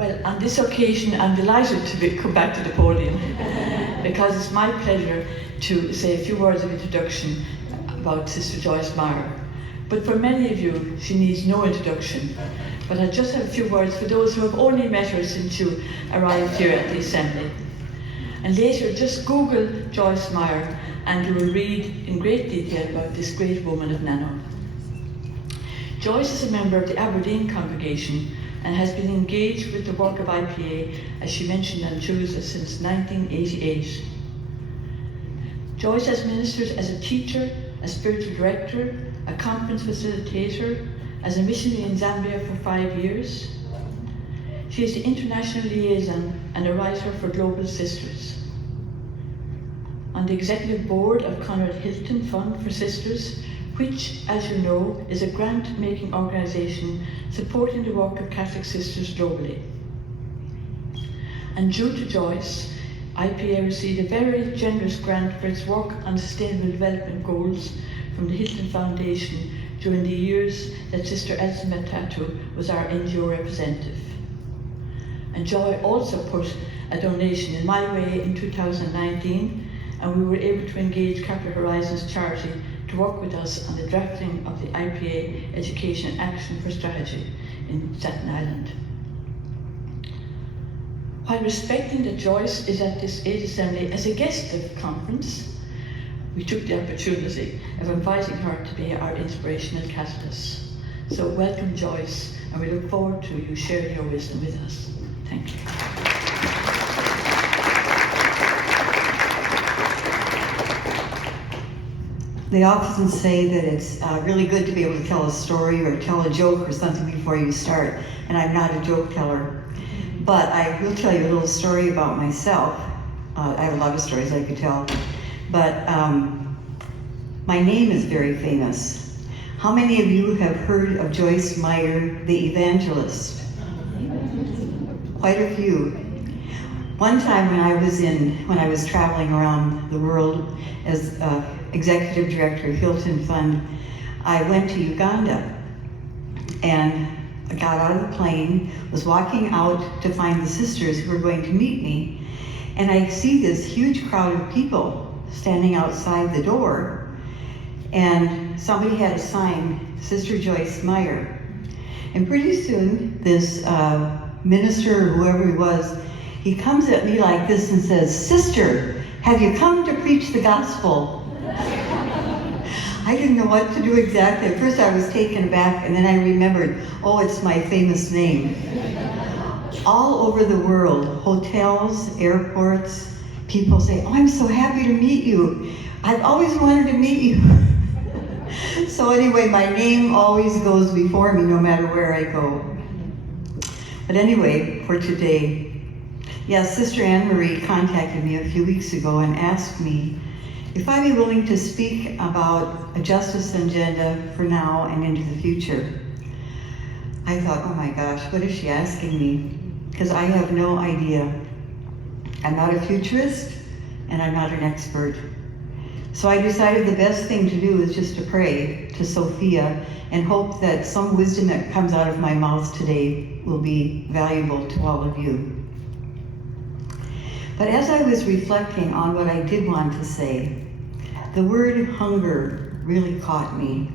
Well, on this occasion, I'm delighted to come back to the podium because it's my pleasure to say a few words of introduction about Sister Joyce Meyer. But for many of you, she needs no introduction. But I just have a few words for those who have only met her since you arrived here at the Assembly. And later, just Google Joyce Meyer and you will read in great detail about this great woman of Nano. Joyce is a member of the Aberdeen congregation and has been engaged with the work of IPA, as she mentioned on Tuesday, since 1988. Joyce has ministered as a teacher, a spiritual director, a conference facilitator, as a missionary in Zambia for 5 years. She is the international liaison and a writer for Global Sisters. On the executive board of Conrad Hilton Fund for Sisters, which, as you know, is a grant-making organisation supporting the work of Catholic sisters globally. And due to Joyce, IPA received a very generous grant for its work on sustainable development goals from the Hilton Foundation during the years that Sister Elsa Matatu was our NGO representative. And Joy also put a donation in my way in 2019, and we were able to engage Capital Horizons charity to work with us on the drafting of the IPA Education Action for Strategy in Staten Island. While respecting that Joyce is at this 8th Assembly as a guest of the conference, we took the opportunity of inviting her to be our inspirational catalyst. So welcome, Joyce, and we look forward to you sharing your wisdom with us. Thank you. They often say that it's really good to be able to tell a story or tell a joke or something before you start, and I'm not a joke teller. But I will tell you a little story about myself. I have a lot of stories I could tell, but my name is very famous. How many of you have heard of Joyce Meyer, the evangelist? Quite a few. One time when I was traveling around the world as executive director of Hilton Fund, I went to Uganda and I got out of the plane, was walking out to find the sisters who were going to meet me, and I see this huge crowd of people standing outside the door, and somebody had a sign, Sister Joyce Meyer. And pretty soon, this minister or whoever he was, he comes at me like this and says, "Sister, have you come to preach the gospel?" I didn't know what to do exactly. At first I was taken aback, and then I remembered, oh, it's my famous name. All over the world, hotels, airports, people say, "Oh, I'm so happy to meet you. I've always wanted to meet you." So anyway, my name always goes before me no matter where I go. But anyway, for today, yes, Sister Anne Marie contacted me a few weeks ago and asked me if I'd be willing to speak about a justice agenda for now and into the future. I thought, oh my gosh, what is she asking me? Because I have no idea. I'm not a futurist and I'm not an expert. So I decided the best thing to do is just to pray to Sophia and hope that some wisdom that comes out of my mouth today will be valuable to all of you. But as I was reflecting on what I did want to say, the word hunger really caught me.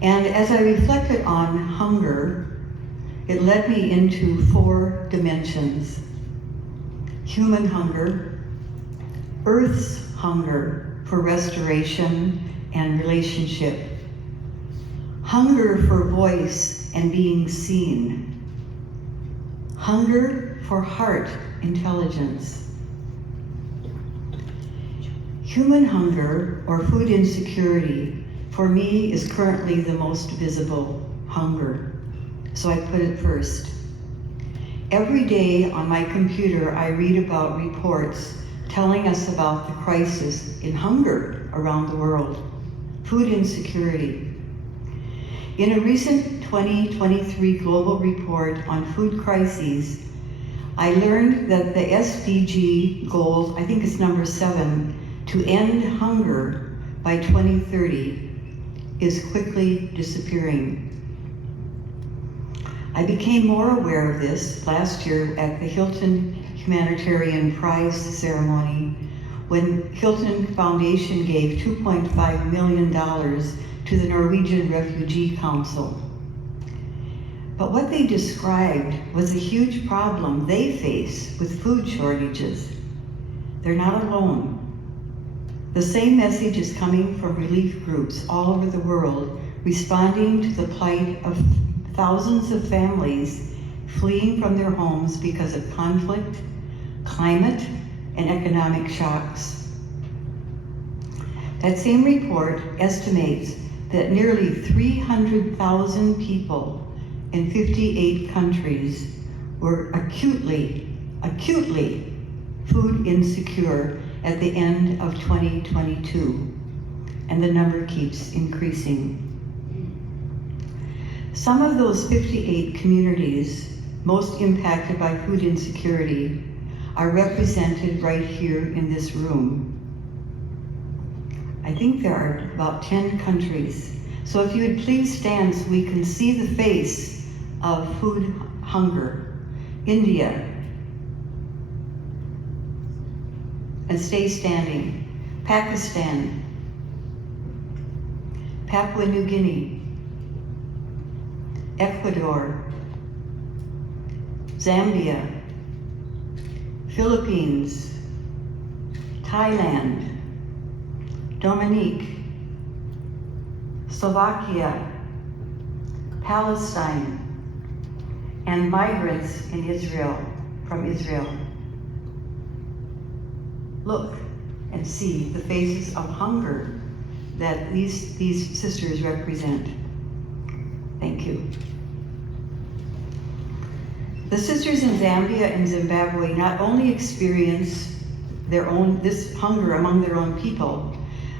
And as I reflected on hunger, it led me into 4 dimensions. Human hunger, Earth's hunger for restoration and relationship, hunger for voice and being seen, hunger for heart intelligence. Human hunger or food insecurity for me is currently the most visible hunger, so I put it first. Every day on my computer I read about reports telling us about the crisis in hunger around the world, food insecurity. In a recent 2023 global report on food crises, I learned that the SDG goal, I think it's number 7, to end hunger by 2030 is quickly disappearing. I became more aware of this last year at the Hilton Humanitarian Prize ceremony when Hilton Foundation gave $2.5 million to the Norwegian Refugee Council. But what they described was a huge problem they face with food shortages. They're not alone. The same message is coming from relief groups all over the world, responding to the plight of thousands of families fleeing from their homes because of conflict, climate, and economic shocks. That same report estimates that nearly 300,000 people in 58 countries were acutely food insecure at the end of 2022, and the number keeps increasing. Some of those 58 communities most impacted by food insecurity are represented right here in this room. I think there are about 10 countries. So if you would please stand so we can see the face of food hunger. India. And stay standing. Pakistan. Papua New Guinea. Ecuador. Zambia. Philippines. Thailand. Dominique. Slovakia. Palestine. And migrants in Israel, from Israel. Look and see the faces of hunger that these sisters represent. Thank you. The sisters in Zambia and Zimbabwe not only experience this hunger among their own people,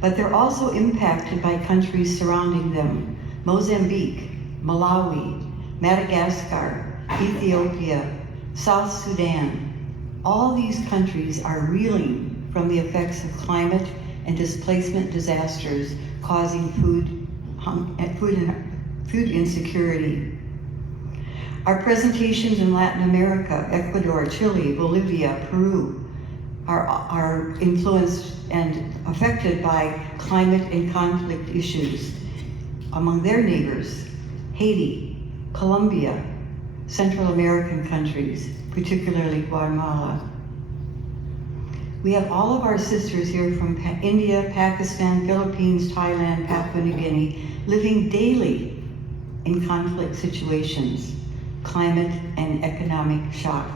but they're also impacted by countries surrounding them. Mozambique, Malawi, Madagascar, Ethiopia, South Sudan. All these countries are reeling from the effects of climate and displacement disasters causing food insecurity. Our presentations in Latin America, Ecuador, Chile, Bolivia, Peru are influenced and affected by climate and conflict issues among their neighbors. Haiti, Colombia, Central American countries, particularly Guatemala. We have all of our sisters here from India, Pakistan, Philippines, Thailand, Papua New Guinea, living daily in conflict situations, climate and economic shock.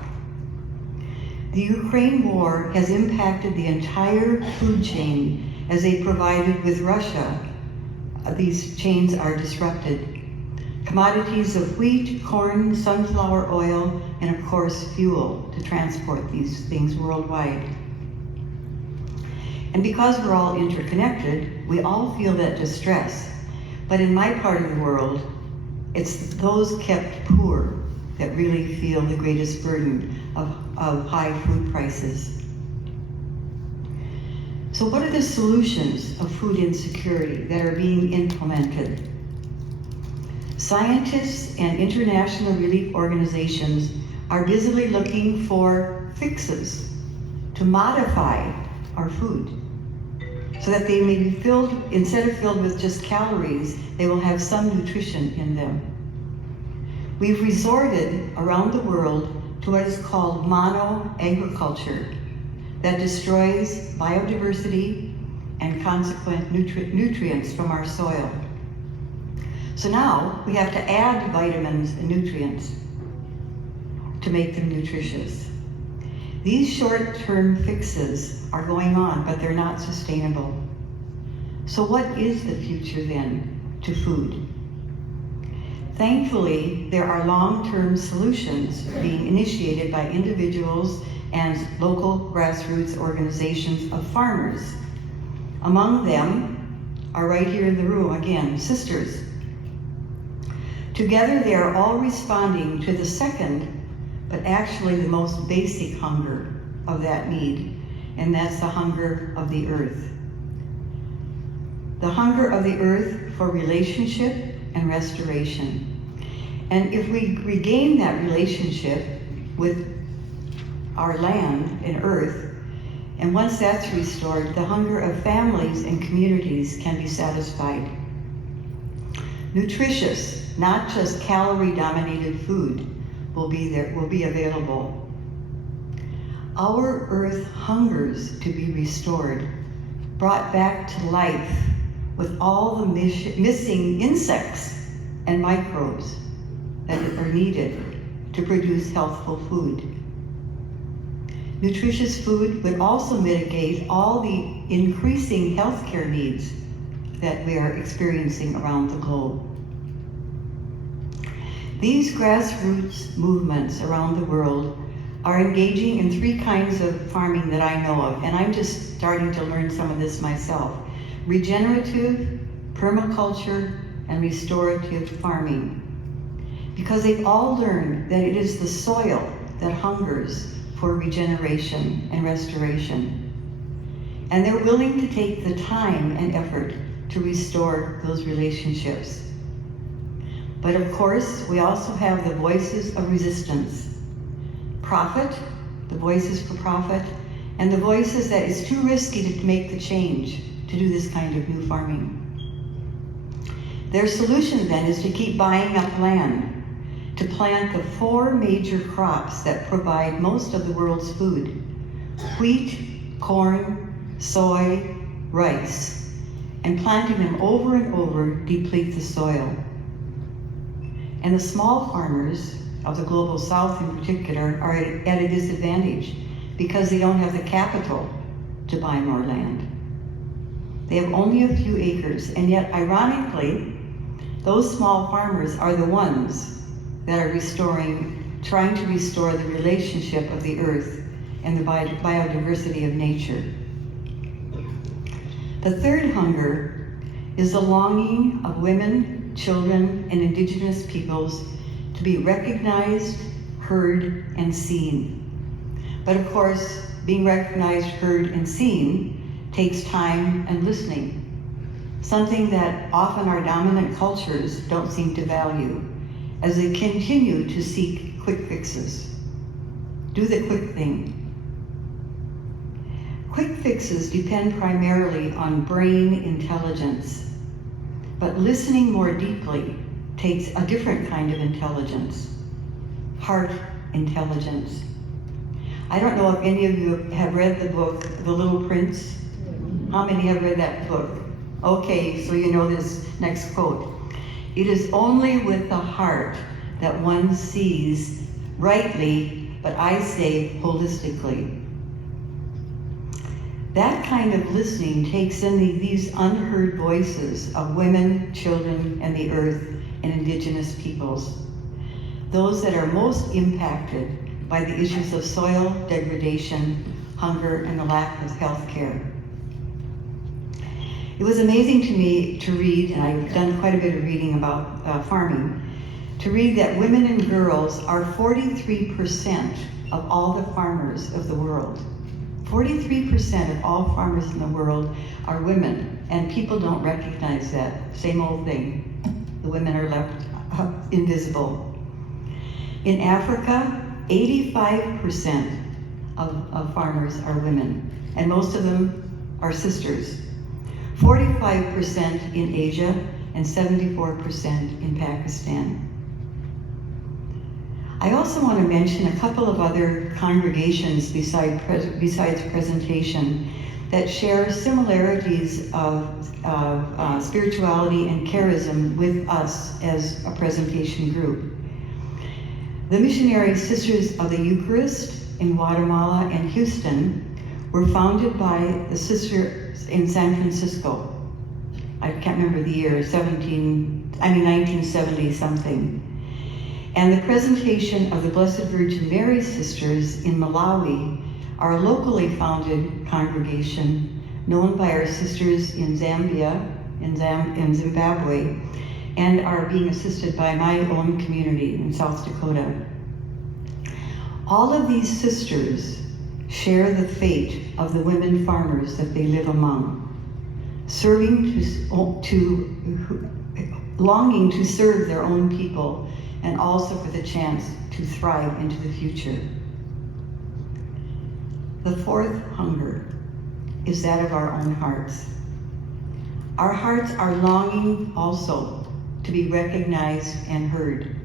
The Ukraine war has impacted the entire food chain as they provided with Russia. These chains are disrupted. Commodities of wheat, corn, sunflower oil, and of course fuel to transport these things worldwide. And because we're all interconnected, we all feel that distress. But in my part of the world, it's those kept poor that really feel the greatest burden of high food prices. So what are the solutions of food insecurity that are being implemented? Scientists and international relief organizations are busily looking for fixes to modify our food so that they may be filled, instead of filled with just calories, they will have some nutrition in them. We've resorted around the world to what is called mono-agriculture that destroys biodiversity and consequent nutrients from our soil. So now we have to add vitamins and nutrients to make them nutritious. These short-term fixes are going on, but they're not sustainable. So what is the future then to food? Thankfully, there are long-term solutions being initiated by individuals and local grassroots organizations of farmers. Among them are right here in the room, again, sisters. Together they are all responding to the second, but actually the most basic hunger of that need, and that's the hunger of the earth. The hunger of the earth for relationship and restoration. And if we regain that relationship with our land and earth, and once that's restored, the hunger of families and communities can be satisfied. Nutritious, not just calorie-dominated food will be available. Our earth hungers to be restored, brought back to life with all the missing insects and microbes that are needed to produce healthful food. Nutritious food would also mitigate all the increasing healthcare needs that we are experiencing around the globe. These grassroots movements around the world are engaging in 3 kinds of farming that I know of, and I'm just starting to learn some of this myself. Regenerative, permaculture, and restorative farming. Because they've all learned that it is the soil that hungers for regeneration and restoration. And they're willing to take the time and effort to restore those relationships. But of course, we also have the voices of resistance. Profit, the voices for profit, and the voices that it's too risky to make the change to do this kind of new farming. Their solution then is to keep buying up land, to plant the 4 major crops that provide most of the world's food: wheat, corn, soy, rice, and planting them over and over deplete the soil. And the small farmers of the global south in particular are at a disadvantage because they don't have the capital to buy more land. They have only a few acres, and yet ironically, those small farmers are the ones that are trying to restore the relationship of the earth and the biodiversity of nature. The third hunger is the longing of women, children, and indigenous peoples to be recognized, heard, and seen. But of course, being recognized, heard, and seen takes time and listening, something that often our dominant cultures don't seem to value, as they continue to seek quick fixes. Do the quick thing. Quick fixes depend primarily on brain intelligence, but listening more deeply takes a different kind of intelligence, heart intelligence. I don't know if any of you have read the book, The Little Prince. How many have read that book? Okay, so you know this next quote. It is only with the heart that one sees rightly, but I say holistically. That kind of listening takes in these unheard voices of women, children, and the earth and indigenous peoples, those that are most impacted by the issues of soil degradation, hunger, and the lack of health care. It was amazing to me to read, and I've done quite a bit of reading about farming, to read that women and girls are 43% of all the farmers of the world. 43% of all farmers in the world are women, and people don't recognize that. Same old thing. The women are left invisible. In Africa, 85% of farmers are women, and most of them are sisters. 45% in Asia and 74% in Pakistan. I also want to mention a couple of other congregations besides presentation that share similarities of spirituality and charism with us as a presentation group. The Missionary Sisters of the Eucharist in Guatemala and Houston were founded by the sisters in San Francisco. I can't remember the year, 1970 something. And the presentation of the Blessed Virgin Mary Sisters in Malawi are a locally founded congregation known by our sisters in Zambia and Zimbabwe, and are being assisted by my own community in South Dakota. All of these sisters share the fate of the women farmers that they live among, longing to serve their own people and also for the chance to thrive into the future. The fourth hunger is that of our own hearts. Our hearts are longing also to be recognized and heard.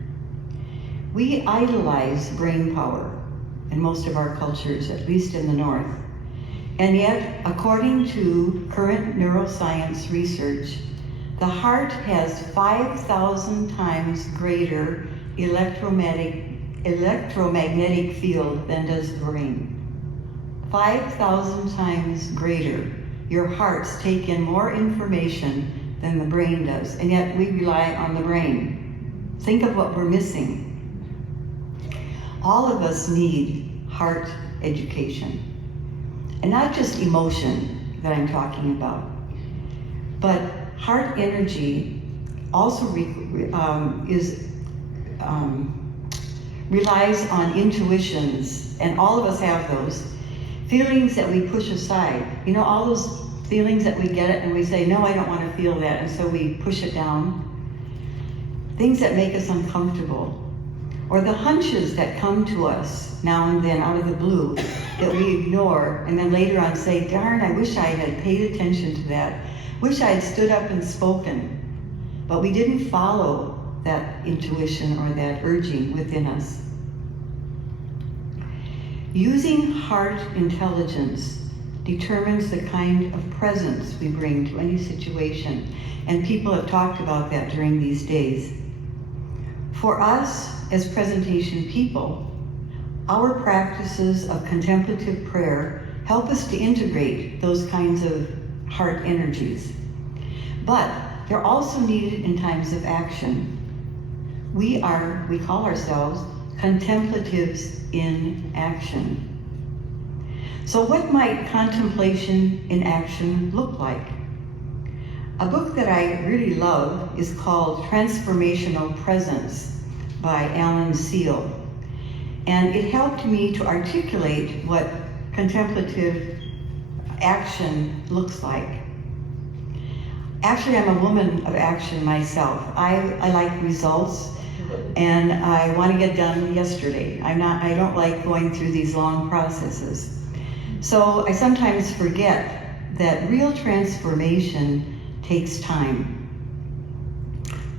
We idolize brain power in most of our cultures, at least in the North. And yet, according to current neuroscience research, the heart has 5,000 times greater electromagnetic field than does the brain. 5,000 times greater. Your hearts take in more information than the brain does, and yet we rely on the brain. Think of what we're missing. All of us need heart education. And not just emotion that I'm talking about, but heart energy also relies on intuitions, and all of us have those. Feelings that we push aside. You know, all those feelings that we get and we say, no, I don't want to feel that, and so we push it down. Things that make us uncomfortable. Or the hunches that come to us now and then out of the blue that we ignore, and then later on say, darn, I wish I had paid attention to that. Wish I had stood up and spoken. But we didn't follow that intuition or that urging within us. Using heart intelligence determines the kind of presence we bring to any situation, and people have talked about that during these days. For us, as presentation people, our practices of contemplative prayer help us to integrate those kinds of heart energies. But they're also needed in times of action. We call ourselves contemplatives in action. So what might contemplation in action look like? A book that I really love is called Transformational Presence by Alan Seale. And it helped me to articulate what contemplative action looks like. Actually, I'm a woman of action myself. I like results, and I want to get done yesterday. I don't like going through these long processes. So I sometimes forget that real transformation takes time.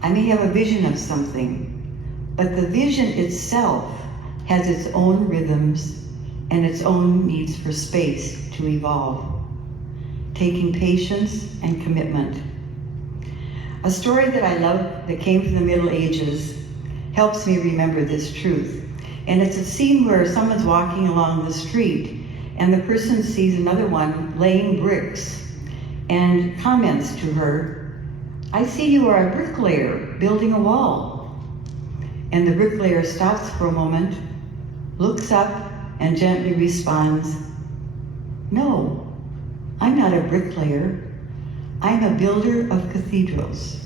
I may have a vision of something, but the vision itself has its own rhythms and its own needs for space to evolve, taking patience and commitment. A story that I love that came from the Middle Ages helps me remember this truth. And it's a scene where someone's walking along the street and the person sees another one laying bricks and comments to her, I see you are a bricklayer building a wall. And the bricklayer stops for a moment, looks up, and gently responds, no, I'm not a bricklayer. I'm a builder of cathedrals.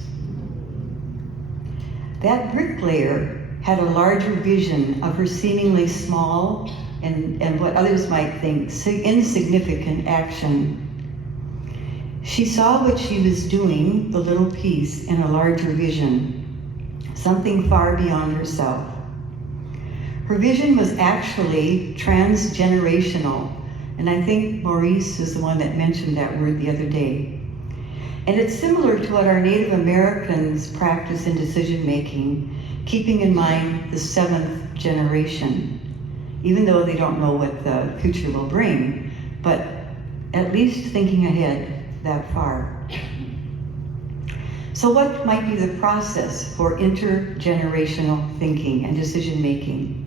That bricklayer had a larger vision of her seemingly small and what others might think insignificant action. She saw what she was doing, the little piece, in a larger vision, something far beyond herself. Her vision was actually transgenerational, and I think Maurice is the one that mentioned that word the other day. And it's similar to what our Native Americans practice in decision-making, keeping in mind the 7th generation, even though they don't know what the future will bring, but at least thinking ahead that far. So what might be the process for intergenerational thinking and decision-making?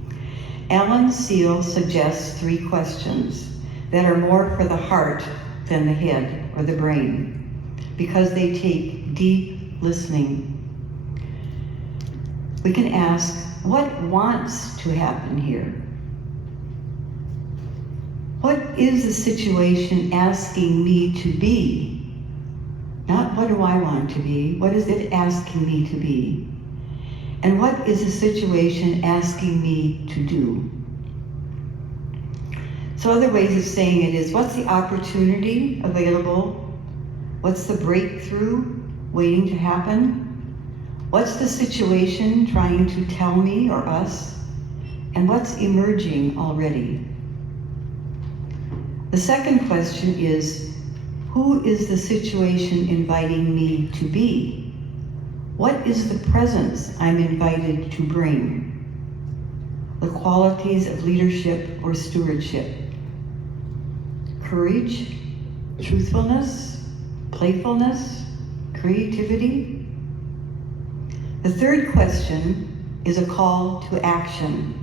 Alan Seale suggests 3 questions that are more for the heart than the head or the brain, because they take deep listening. We can ask, what wants to happen here? What is the situation asking me to be? Not what do I want to be, what is it asking me to be? And what is the situation asking me to do? So other ways of saying it is, what's the opportunity available? What's the breakthrough waiting to happen? What's the situation trying to tell me or us? And what's emerging already? The second question is, who is the situation inviting me to be? What is the presence I'm invited to bring? The qualities of leadership or stewardship. Courage, truthfulness, playfulness, creativity. The third question is a call to action,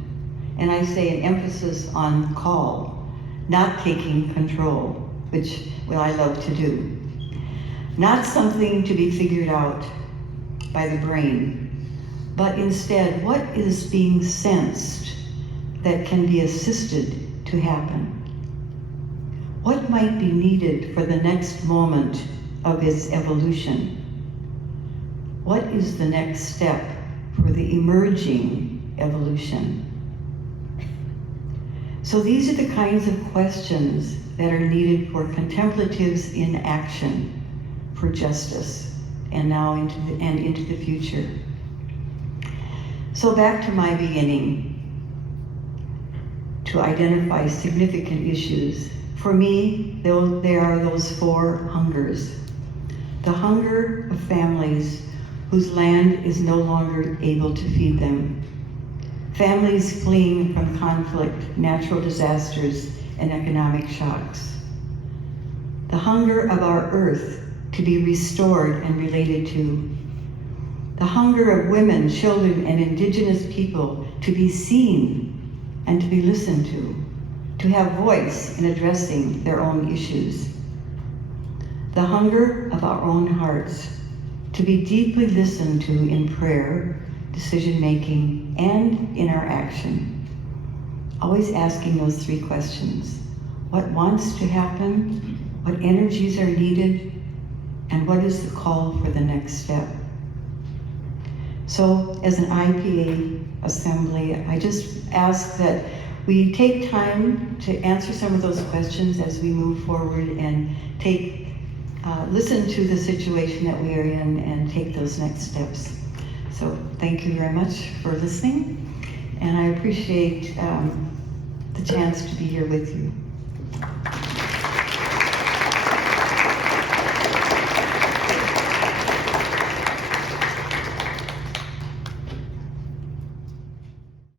and I say an emphasis on call, not taking control, which I love to do. Not something to be figured out by the brain, but instead what is being sensed that can be assisted to happen. What might be needed for the next moment of its evolution? What is the next step for the emerging evolution? So these are the kinds of questions that are needed for contemplatives in action for justice and now into the future. So back to my beginning, to identify significant issues. For me, there are those four hungers. The hunger of families whose land is no longer able to feed them. Families fleeing from conflict, natural disasters, and economic shocks. The hunger of our earth to be restored and related to. The hunger of women, children, and indigenous people to be seen and to be listened to have voice in addressing their own issues. The hunger of our own hearts to be deeply listened to in prayer, decision-making, and in our action. Always asking those three questions. What wants to happen? What energies are needed? And what is the call for the next step? So as an IPA Assembly, I just ask that we take time to answer some of those questions as we move forward and listen to the situation that we are in and take those next steps. So thank you very much for listening, and I appreciate the chance to be here with you.